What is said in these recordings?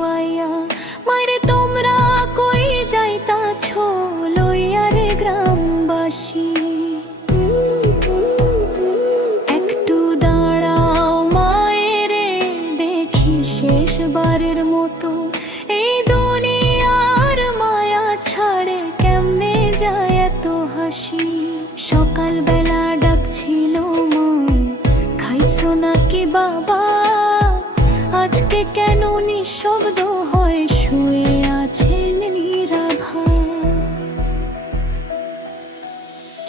শুয়াইয়া। মায়েরে তোমরা কই যাইতাছ লইয়া রে গ্রামবাসী। একটু দাঁড়াও মায়েরে দেখি শেষবারের মতো, এই দুনিয়ার মায়া ছাড়ে কেমনে যায় এত হাসি। সকালবেলা ডাকছিল মা, খাইছো নাকি বাবা? আজকে কেন নিঃশব্দ হয় শুয়ে আছেন নীরবা।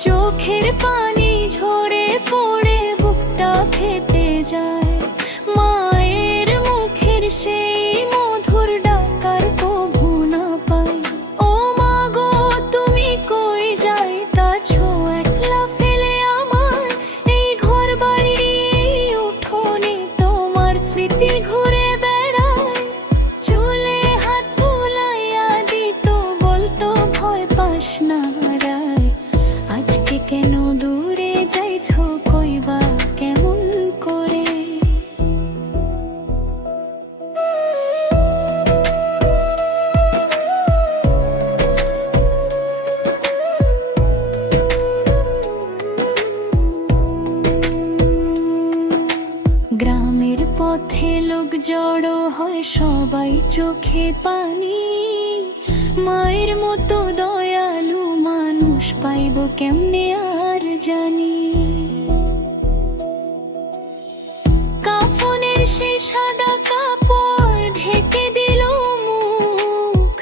চোখের পানি ঝরে পড়ে বুকটা ফেটে যায়, মায়ের মুখের সেই মধুর ডাকার কভু না পাই। ও মা গো তুমি কই যাইতাছ একলা ফেলে আমায়? এই ঘর বাড়ি এই উঠোনে তোমার স্মৃতি ঘুরে বেড়ায়। চুলে হাত বুলাইয়া দিত, বলতো ভয় পাস না রায়। আজকে কেন দূরে যাইছো কইবা কেমন করে? গ্রামের পথে লোক জড়ো হয় সবাই চোখে পানি। মায়ের মতো দয়ালু মানুষ পাইব কেমনে আর জানি। কাফনের সেই সাদা কাপড় ঢেকে দিল মুখ,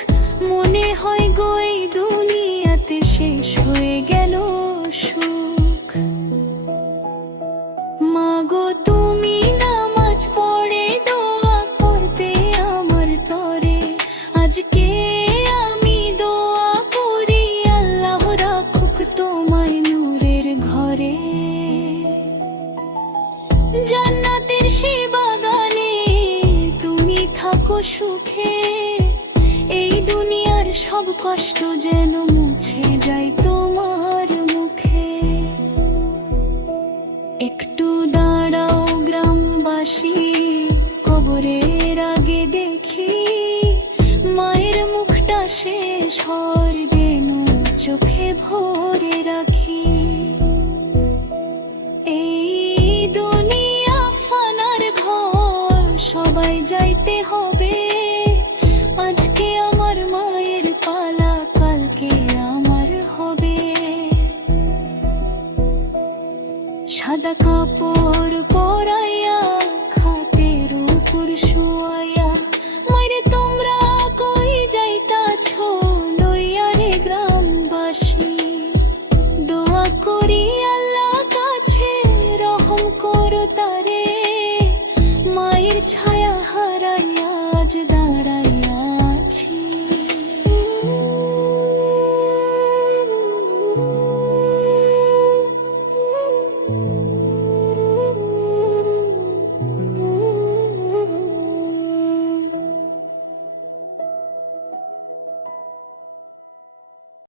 মনে হয় গো এই দুনিয়াতে শেষ হয়ে গেল সুখ। মা গো তুমি নামাজ পড়ে দোয়া করতে আমার তরে, আজকে আমি দোয়া করি আল্লাহ রাখুক তোমায় নূরের ঘরে। জান্নাতের সেই বাগানে তুমি থাকো সুখে, এই দুনিয়ার সব কষ্ট যেন মুছে যায় তোমার মুখে। একটু দাঁড়াও গ্রামবাসী, কবরের আগে দেখি মায়ের মুখটা শেষ হর যেন চোখে ভরে রাখি। এই দুনিয়া ফানার ঘর, সবাই যাইতে হবে। আজকে আমার মায়ের পালা, কালকে আমার হবে। সাদা কাপড় পরাইয়া খাটের উপর শুয়াইয়া, মায়েরে তোমরা কই যাইতাছ লইয়া রে গ্রামবাসী। দোয়া করি আল্লাহ কাছে রহম করো তারে, মায়ের ছায়া হারাইয়া আজ দাঁড়ায়